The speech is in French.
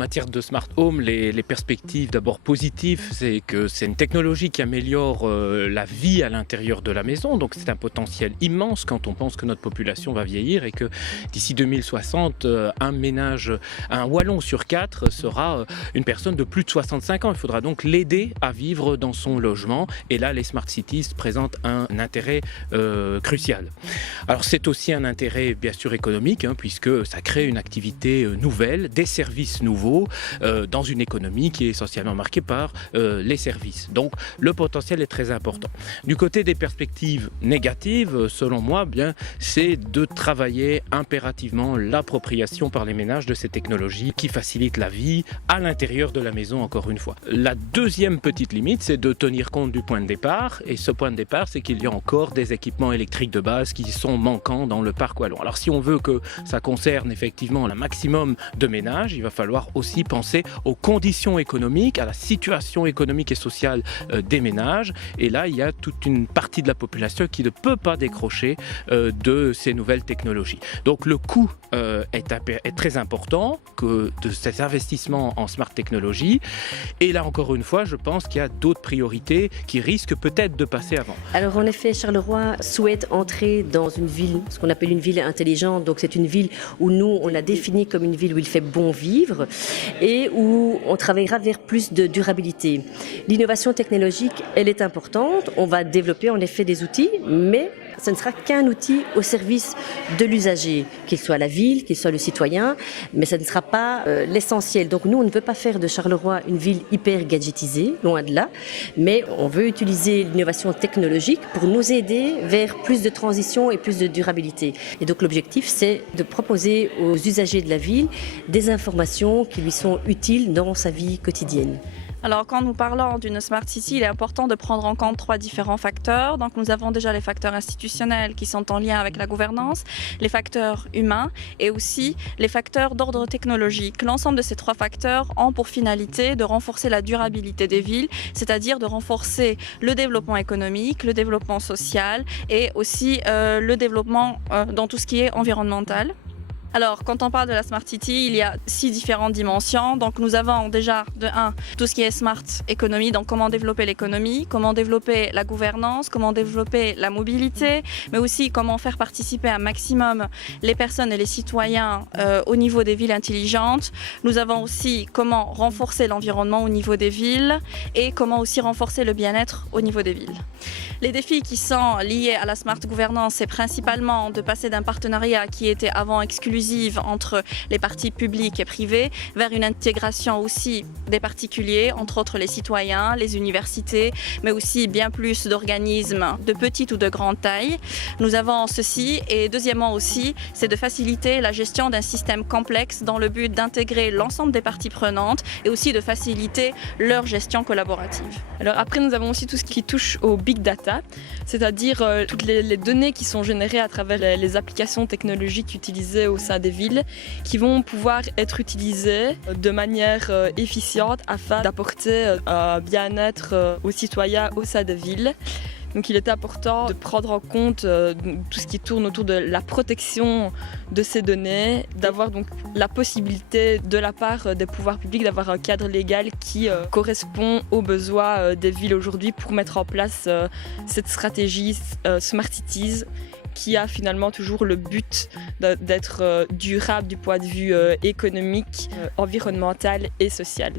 matière de smart home, les perspectives d'abord positives, c'est que c'est une technologie qui améliore la vie à l'intérieur de la maison. Donc c'est un potentiel immense quand on pense que notre population va vieillir et que d'ici 2060, un Wallon sur 4 sera une personne de plus de 65 ans. Il faudra donc l'aider à vivre dans son logement. Et là, les smart cities présentent un intérêt crucial. Alors c'est aussi un intérêt bien sûr économique, puisque ça crée une activité nouvelle, des services nouveaux dans une économie qui est essentiellement marquée par les services. Donc le potentiel est très important. Du côté des perspectives négatives, selon moi, c'est de travailler impérativement l'appropriation par les ménages de ces technologies qui facilitent la vie à l'intérieur de la maison, encore une fois. La deuxième petite limite, c'est de tenir compte du point de départ. Et ce point de départ, c'est qu'il y a encore des équipements électriques de base qui sont manquants dans le parc wallon. Alors si on veut que ça concerne effectivement un maximum de ménages, il va falloir aussi penser aux conditions économiques, à la situation économique et sociale des ménages. Et là, il y a toute une partie de la population qui ne peut pas décrocher de ces nouvelles technologies. Donc le coût est très important de ces investissements en smart technologies. Et là, encore une fois, je pense qu'il y a d'autres priorités qui risquent peut-être de passer avant. Alors en effet, Charleroi souhaite entrer dans une ville, ce qu'on appelle une ville intelligente. Donc c'est une ville où nous, on l'a définie comme une ville où il fait bon vivre et où on travaillera vers plus de durabilité. L'innovation technologique, elle est importante. On va développer en effet des outils, mais ce ne sera qu'un outil au service de l'usager, qu'il soit la ville, qu'il soit le citoyen, mais ça ne sera pas l'essentiel. Donc nous, on ne veut pas faire de Charleroi une ville hyper gadgetisée, loin de là, mais on veut utiliser l'innovation technologique pour nous aider vers plus de transition et plus de durabilité. Et donc l'objectif, c'est de proposer aux usagers de la ville des informations qui lui sont utiles dans sa vie quotidienne. Alors, quand nous parlons d'une Smart City, il est important de prendre en compte 3 différents facteurs. Donc, nous avons déjà les facteurs institutionnels qui sont en lien avec la gouvernance, les facteurs humains et aussi les facteurs d'ordre technologique. L'ensemble de ces 3 facteurs ont pour finalité de renforcer la durabilité des villes, c'est-à-dire de renforcer le développement économique, le développement social et aussi le développement dans tout ce qui est environnemental. Alors, quand on parle de la Smart City, il y a 6 différentes dimensions. Donc, nous avons déjà, de 1, tout ce qui est Smart Economy, donc comment développer l'économie, comment développer la gouvernance, comment développer la mobilité, mais aussi comment faire participer un maximum les personnes et les citoyens au niveau des villes intelligentes. Nous avons aussi comment renforcer l'environnement au niveau des villes et comment aussi renforcer le bien-être au niveau des villes. Les défis qui sont liés à la Smart Gouvernance, c'est principalement de passer d'un partenariat qui était avant exclusif entre les parties publiques et privées vers une intégration aussi des particuliers, entre autres les citoyens, les universités, mais aussi bien plus d'organismes de petite ou de grande taille. Nous avons ceci et deuxièmement aussi, c'est de faciliter la gestion d'un système complexe dans le but d'intégrer l'ensemble des parties prenantes et aussi de faciliter leur gestion collaborative. Alors après, nous avons aussi tout ce qui touche au big data, c'est-à-dire toutes les données qui sont générées à travers les applications technologiques utilisées au sein des villes qui vont pouvoir être utilisées de manière efficiente afin d'apporter un bien-être aux citoyens au sein des villes. Donc il est important de prendre en compte tout ce qui tourne autour de la protection de ces données, d'avoir donc la possibilité de la part des pouvoirs publics d'avoir un cadre légal qui correspond aux besoins des villes aujourd'hui pour mettre en place cette stratégie Smart Cities qui a finalement toujours le but d'être durable du point de vue économique, environnemental et social.